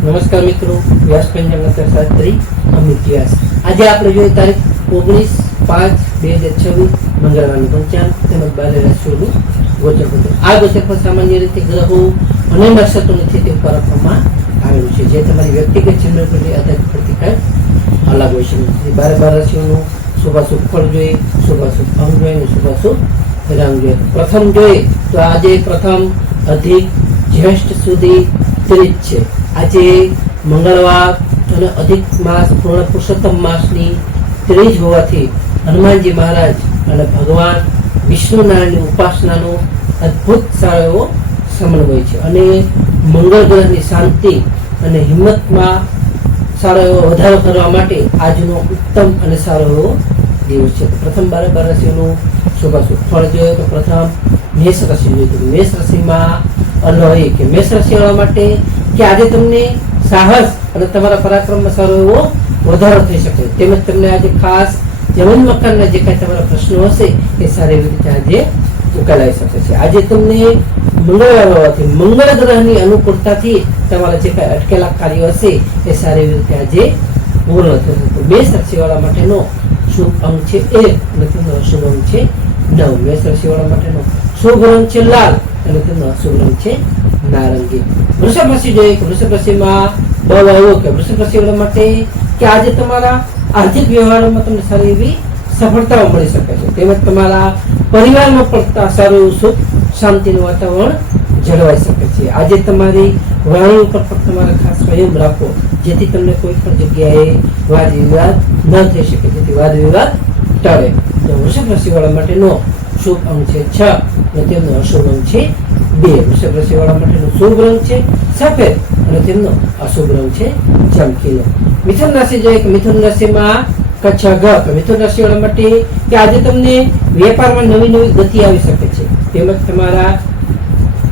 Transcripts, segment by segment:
નમસ્કાર મિત્રો, વ્યાસ પંચાંગ શાસ્ત્રી અમિત વ્યાસ. આજે આપણે જોઈએ તારીખ 19/5/2026 મંગળવારનું પંચાંગ તેમજ 12 રાશિઓનું ગોચર પત્ર. આ ગોચર પર સામાન્ય રીતે ગ્રહો અને નક્ષત્રોની સ્થિતિ પર આપવામાં આવેલું છે, જે તમારી વ્યક્તિગત ચંદ્ર પર આધારિત પરથી કંઈક અલગ હોય છે. 12 રાશિઓનું શુભાશુભ ફળ જોઈએ, શુભાશુભ અંગ જોઈએ અને શુભાશુભ રંગ જોઈએ. પ્રથમ જોઈએ તો આજે પ્રથમ અધિક જ્યેષ્ઠ સુધી ત્રીજ છે. આજે મંગળવાર અને અધિક માસ પૂર્ણ પુરુષોત્તમ માસની ત્રીજ હોવાથી હનુમાનજી મહારાજ અને ભગવાન વિષ્ણુનારાયણની ઉપાસનાનો અદ્ભુત સારો એવો સમન્વય છે અને મંગળ ગ્રહની શાંતિ અને હિંમતમાં સારો એવો વધારો કરવા માટે આજનો ઉત્તમ અને સારો એવો દિવસ છે. પ્રથમ 12 રાશિઓનું શુભાશુભ ફળ જોઈએ તો પ્રથમ મેષ રાશિ જોઈએ તો મેષ રાશિમાં અલય કે મેષ રાશિવાળા માટે કે આજે તમને સાહસ અને તમારા પરાક્રમમાં સારો એવો વધારો થઈ શકે, તેમજ તમને આજે ખાસ જમીન મકાનના જે કાંઈ તમારા પ્રશ્નો હશે એ સારી રીતે આજે ઉકેલાઈ શકે છે. આજે તમને મંગળવાર હોવાથી મંગળ ગ્રહની અનુકૂળતાથી તમારા જે કાંઈ અટકેલા કાર્યો હશે એ સારી રીતે આજે પૂર્ણ થશે. તો મેષ રાશિવાળા માટેનો શુભ અંક છે 1 અને તેનો અશુભ અંક છે 9. મેષ રાશિવાળા માટેનો શુભ રંગ છે લાલ અને તેનો અશુભ રંગ છે નારંગી. વૃષભ રાશિ જોઈએ કે વૃષભ રાશિમાં બહુ આવ્યો કે વૃષભ રાશિવાળા માટે કે આજે તમારા આર્થિક વ્યવહારોમાં તમને સારી એવી સફળતાઓ મળી શકે છે, તેમજ તમારા પરિવારમાં પણ સારું એવું સુખ શાંતિનું વાતાવરણ જળવાઈ શકે છે. આજે તમારી વાણી ઉપર પણ તમારે ખાસ સંયમ રાખો, જેથી તમને કોઈ પણ જગ્યાએ વાદ વિવાદ ન થઈ શકે, જેથી વાદ વિવાદ ટળે. તો વૃષભ રાશિવાળા માટેનો શુભ અંક છે 6 અને તેમનો અશુભ અંક છે 2. વૃષભ રાશિવાળા માટેનો શુભ રંગ છે સફેદ અને તેમનો અશુભ રંગ છે ચમકીલો. મિથુન રાશિ જોઈએ કે મિથુન રાશિમાં કચ્છ મિથુન રાશિવાળા માટે કે આજે તમને વેપારમાં નવી ગતિ આવી શકે છે, તેમજ તમારા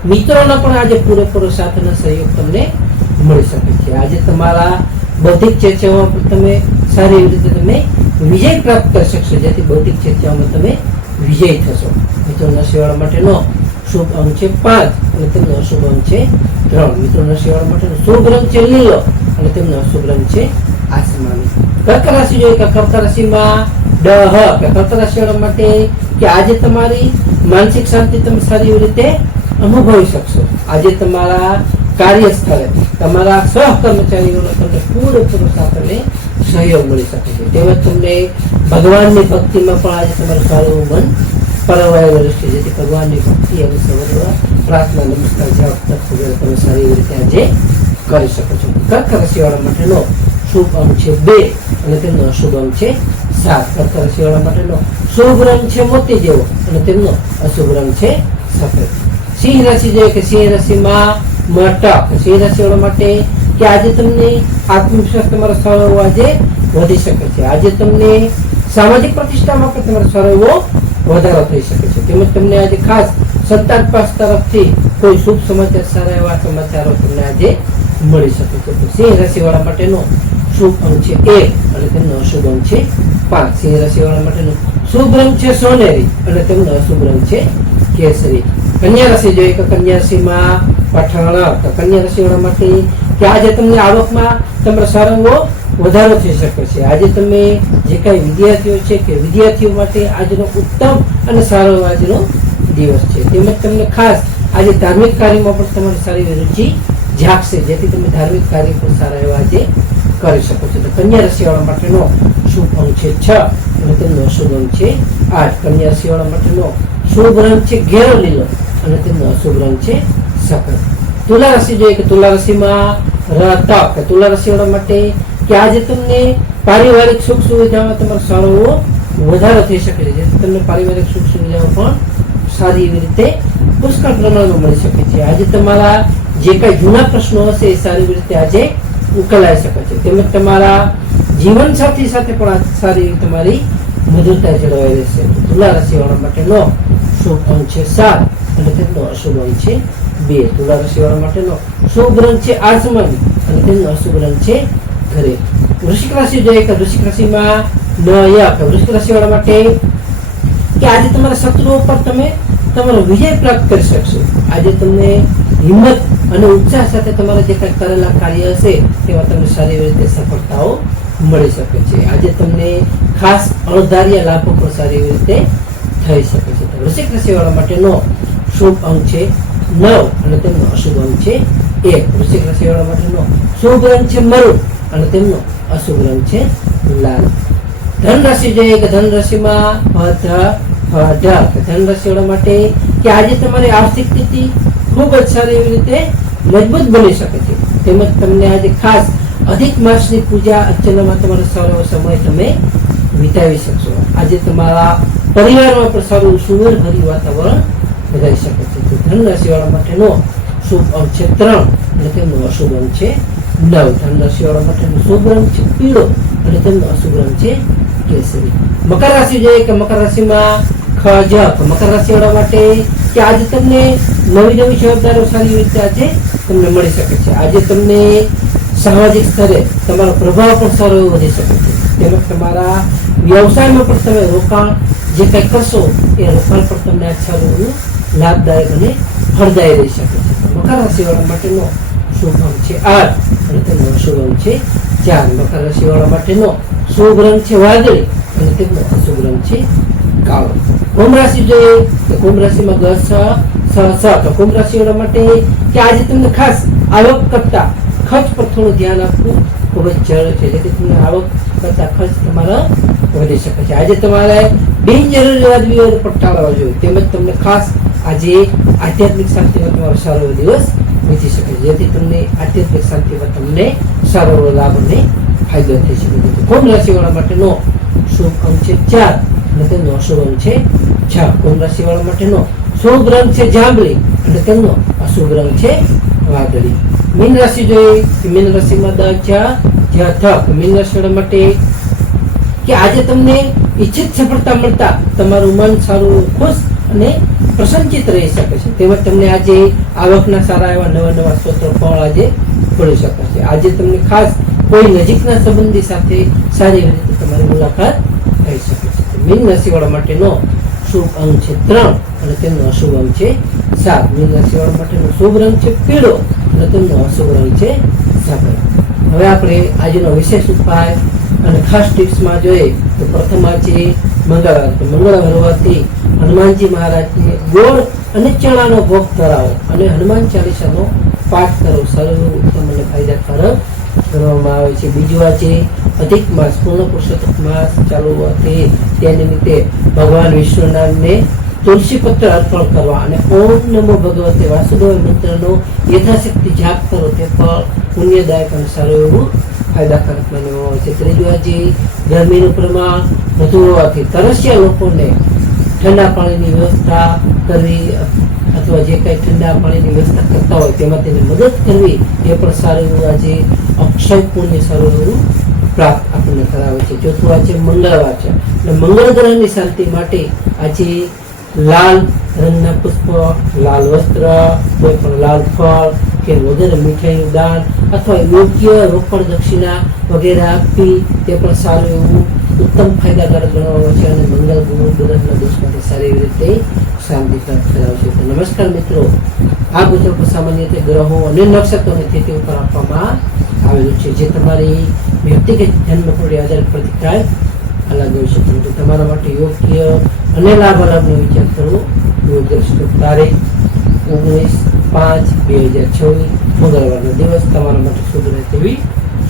મિત્રોનો પણ આજે પૂરેપૂરો સાથ અને સહયોગ તમને મળી શકે છે. આજે તમારા બૌદ્ધિક ચર્ચાઓમાં પણ તમે સારી રીતે તમે વિજય પ્રાપ્ત કરી શકશો, જેથી બૌદ્ધિક ચર્ચાઓમાં તમે વિજય થશો. મિથુન રાશિવાળા માટેનો શુભ અંક છે 5 અને તેમનો અશુભ અંક છે 3. મિથુન રાશિવાળા માટેનો શુભ રંગ છે લીલો અને તેમનો અશુભ રંગ છે આસમાની. કર્ક રાશિ જોઈએ કે કર્ક રાશિમાં કર્ક રાશિવાળા માટે કે આજે તમારી માનસિક શાંતિ તમે સારી રીતે અનુભવી શકશો. આજે તમારા કાર્યસ્થળે તમારા સહકર્મચારીઓનો તમને પૂરેપૂરો સાથ અને સહયોગ મળી શકે છે, તેમજ તમને ભગવાનની ભક્તિમાં પણ આજે તમારું સારું મન પરવાયેલું રહેશે, જેથી ભગવાનની ભક્તિ અને સમર્પણ પ્રાર્થના નમસ્કાર જપ તમે સારી રીતે આજે કરી શકો છો. કર્ક રાશિવાળા માટેનો શુભ અંક છે 2 અને તેમનો અશુભ અંક છે 7. કર્ક રાશિવાળા માટેનો શુભ રંગ છે મોતી જેવો અને તેમનો અશુભ રંગ છે સફેદ. સિંહ રાશિ જોઈએ કે સિંહ રાશિમાં મટક. સિંહ રાશિવાળા માટે કે આજે તમને આત્મવિશ્વાસ તમારો સારો એવો આજે વધી શકે છે. આજે તમને સામાજિક પ્રતિષ્ઠામાં પણ તમારો સારો એવો વધારો થઈ શકે છે, તેમજ તમને આજે ખાસ સંતાન પાસ તરફથી કોઈ શુભ સમાચાર સારા એવા સમાચારો તમને આજે મળી શકે છે. તો સિંહ રાશિવાળા માટેનો શુભ અંક છે 1 અને તેમનો અશુભ અંક છે 5. સિંહ રાશિવાળા માટેનો શુભ રંગ છે સોનેરી અને તેમનો અશુભ રંગ છે કેસરી. કન્યા રાશિ જોઈએ કે કન્યા રાશિમાં પઠાણ. તો કન્યા રાશિવાળા માટે કે આજે તમને આવકમાં તમારો સારો એવો વધારો થઈ શકે છે. આજે તમે જે કાંઈ વિદ્યાર્થીઓ છે કે વિદ્યાર્થીઓ માટે આજનો ઉત્તમ અને સારો આજનો દિવસ છે, તેમજ તમને ખાસ આજે ધાર્મિક કાર્યમાં પણ તમારી સારી રુચિ જાગશે, જેથી તમે ધાર્મિક કાર્ય પણ સારા એવા આજે કરી શકો છો. તો કન્યા રાશિવાળા માટેનો શુભ અંક છે 6 અને તેમનો અશુભ અંક છે 8. કન્યા રાશિવાળા માટેનો શુભ રંગ છે ઘેરો લીલો અને તેમનો અશુભ રંગ છે સફેદ. તુલા રાશિ જોઈએ કે તુલા રાશિમાં તક. તુલા રાશિવાળા માટે કે આજે તમને પારિવારિક સુખ સુવિધામાં તમારો સારો એવો વધારો થઈ શકે છે, જેથી તમને પારિવારિક સુખ સુવિધાઓ પણ સારી એવી રીતે પુષ્કળ પ્રમાણમાં મળી શકે છે. આજે તમારા જે કાંઈ જૂના પ્રશ્નો હશે એ સારી રીતે આજે ઉકેલાઈ શકે છે, તેમજ તમારા જીવનસાથી સાથે પણ સારી એવી તમારી મધુરતા જળવાઈ રહેશે. તુલા રાશિવાળા માટેનો શુભ અંક છે 7 અને તેમનો અશુભ અંક છે 2. તુલા રાશિવાળા માટેનો શુભ રંગ છે આસમાની અને તેમનો અશુભ રંગ છે ઘરે. વૃશ્ચિક રાશિ જોઈએ કે વૃશ્ચિક રાશિમાં વૃશ્ચિક રાશિવાળા માટે કે આજે તમારા શત્રુઓ પર તમે તમારો વિજય પ્રાપ્ત કરી શકશો. આજે તમને હિંમત અને ઉત્સાહ સાથે તમારા જે કંઈ કરેલા કાર્ય હશે તેમાં તમને સારી રીતે સફળતાઓ મળી શકે છે. આજે તમને ખાસ અણધાર્યા લાભો પણ સારી રીતે થઈ શકે છે. વૃશ્ચિક રાશિવાળા માટેનો શુભ અંક છે 9 અને તેમનો અશુભ અંક છે 1. વૃશ્ચિક રાશિવાળા માટેનો શુભ રંગ છે મરૂન અને તેમનો અશુભ રંગ છે લાલ. ધન રાશિ જોઈએ કે ધન રાશિમાં ધન રાશિવાળા માટે કે આજે તમારી આર્થિક સ્થિતિ ખૂબ જ સારી એવી રીતે મજબૂત બની શકે છે. તેમજ તમને આજે ખાસ અધિક માસની પૂજા અર્ચનામાં તમારો સારો સમય તમે વિતાવી શકશો. આજે તમારા પરિવારમાં પણ સારું સુમેળભર્યું વાતાવરણ રહી શકે છે. તો ધન રાશિવાળા માટેનો શુભ અંક છે 3 અને તેમનો અશુભ અંક છે 9. ધન રાશિવાળા માટેનો શુભ રંગ છે પીળો અને તેમનો અશુભ રંગ છે કેસરી. મકર રાશિ જોઈએ કે મકર રાશિમાં મકર રાશિવાળા માટે કે આજે તમને નવી જવાબદારીઓ સારી રીતે આજે તમને મળી શકે છે. આજે તમને સામાજિક સ્તરે તમારો પ્રભાવ પણ સારો એવો વધી શકે છે. તેમજ તમારા વ્યવસાયમાં પણ તમે રોકાણ જે કંઈ કરશો એ રોકાણ પણ તમને આ સારું એવું લાભદાયક અને ફળદાયી રહી શકે છે. મકર રાશિવાળા માટેનો શુભ અંક છે 8 અને તેનો અશુભ અંક છે 4. મકર રાશિવાળા માટેનો શુભ રંગ છે વાદળી અને તેમનો અશુભ રંગ છે કાળો. કુંભ રાશિ જોઈએ તો કુંભ રાશિમાં તો કુંભ રાશિવાળા માટે કે આજે તમને ખાસ આવક કરતા ખર્ચ પર થોડું ધ્યાન આપવું ખૂબ જ જરૂરી છે. જેથી તમને આવક કરતા ખર્ચ તમારા વધી શકે છે. આજે તમારે બિનજરૂરી વાદવિવાદ પર ટાળવા જોઈએ. તેમજ તમને ખાસ આજે આધ્યાત્મિક શાંતિમાં તમારો સારો દિવસ વીતી શકે છે. જેથી તમને આધ્યાત્મિક શાંતિમાં તમને સારો લાભ અને ફાયદો થઈ શકે છે. કુંભ રાશિવાળા માટેનો શુભ અંક છે 4 અને તેમનો અશુભ અંક છે 6. કુંભ રાશિવાળા માટેનો શુભ રંગ છે જાંબલી અને તેમનો અશુભ રંગ છે વાદળી. મીન રાશિ જોઈએ કે મીન રાશિમાં મીન રાશિવાળા માટે કે આજે તમને ઈચ્છિત સફળતા મળતા તમારું મન સારું ખુશ અને પ્રસન્નચિત રહી શકે છે. તેમજ તમને આજે આવકના સારા એવા નવા સ્ત્રોતો પણ આજે ખોલી શકે છે. આજે તમને ખાસ કોઈ નજીકના સંબંધી સાથે સારી રીતે તમારી મુલાકાત થઈ શકે છે. મીન રાશિવાળા માટેનો શુભ અંક છે 3 અને તેમનો અશુભ અંક છે 7. મીન રાશિવાળા માટેનો શુભ રંગ છે પીળો અને તેમનો અશુભ રંગ છે સાકર. હવે આપણે આજનો વિશેષ ઉપાય અને ખાસ ટિપ્સમાં જોઈએ તો પ્રથમ આ છે મંગળવાર હોવાથી હનુમાનજી મહારાજને ગોળ અને ચણાનો ભોગ ધરાવો અને હનુમાન ચાલીસાનો પાઠ કરો. સારું ઉત્તમ અને ફાયદાકારક કરવામાં આવે છે. બીજું આ છે અધિક માસ પૂર્ણ પુરુષોત્તમ માસ ચાલુ હોવાથી તે નિમિત્તે ભગવાન વિષ્ણુનામને તુલસી પત્ર અર્પણ કરવા અને ઓમ નમો ભગવતે વાસુદેવ મંત્રનો યથાશક્તિ જાપ કરો. તે પણ પુણ્યદાયક અને સારું એવું ફાયદાકારક માનવામાં આવે છે. ત્રીજું આજે ગરમીનું પ્રમાણ વધુ હોવાથી તરસ્યા લોકોને ઠંડા પાણીની વ્યવસ્થા કરવી અથવા જે કંઈ ઠંડા પાણીની વ્યવસ્થા કરતા હોય તેમાં તેને મદદ કરવી એ પણ સારું એવું આજે અક્ષય પુણ્ય સારું એવું પ્રાપ્ત આપણને કરાવે છે. ચોથું આજે મંગળવાર છે અને મંગળ ગ્રહની શાંતિ માટે આજે લાલ રંગના પુષ્પ, લાલ વસ્ત્ર, કોઈ પણ લાલ ફળ કે વગેરે મીઠાઈનું દાન અથવા યોગ્ય રોકડ દક્ષિણા વગેરે આપવી તે પણ સારું એવું ઉત્તમ ફાયદાકારક ગણવામાં છે અને મંગળ ગ્રહના દોષમાંથી સારી રીતે શાંતિ પ્રાપ્ત કરાવશે. તો નમસ્કાર મિત્રો, આ ગોચર પર સામાન્ય રીતે ગ્રહો અને નક્ષત્રોની સ્થિતિ ઉપર આપવામાં આવેલું છે જે તમારી વ્યક્તિગત જન્મકુંડળી આધારિત પ્રતિકાર અલગ હોઈ શકે છે. તમારા માટે યોગ્ય અને લાભાલાભનો વિચાર કરવો યોગ્ય છે. તારીખ 19/5/2026 મંગળવારનો દિવસ તમારા માટે શુભ રહે તેવી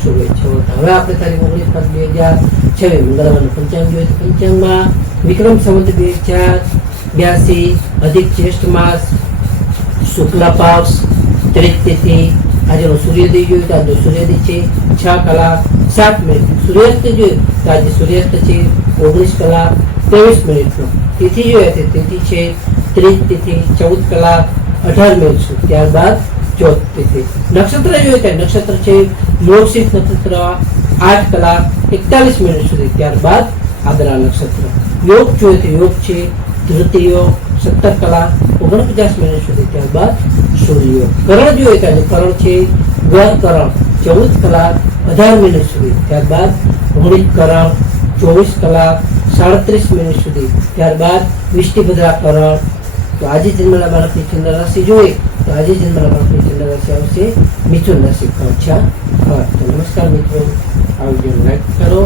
શુભેચ્છાઓ. હવે આપણે તારીખ 19/5/2026 મંગળવારનું પંચાંગ જોઈએ તો પંચાંગમાં વિક્રમ સંવત 2082 અધિક જ્યેષ્ઠ માસ શુક્લ પક્ષ ત્રીજ તિથિ. આજનો સૂર્યોદય જોઈએ તો આજનો સૂર્યોદય છે 6:07. સૂર્યાસ્ત જોઈએ તો આજે સૂર્યાસ્ત છે 19:23. તિથિ જોઈએ તો તિથિ છે ત્રીજ તિથિ 14:18. ત્યારબાદ ચોથ તિથિ. નક્ષત્ર જોઈએ તો નક્ષત્ર છે મોક્ષિત નક્ષત્ર 8:41 સુધી. ત્યારબાદ આદ્રા નક્ષત્ર. યોગ જોઈએ તો યોગ છે ધૃતીય 17:49 સુધી. ત્યારબાદ સૂર્ય. કરણ જોઈએ તો કરણ છે ગર કરણ 14:18 સુધી. ત્યારબાદ ઘોડિત કરણ 24:37 સુધી. ત્યારબાદ વિષ્ટિભદ્રા કરણ તો આજે જન્મેલા બાળકની ચંદ્ર રાશિ જોઈએ તો આજે જન્મેલા બાળકની ચંદ્ર રાશિ આવશે મિથુન રાશિ. તો નમસ્કાર મિત્રો, આ વિડીયો લાઈક કરો.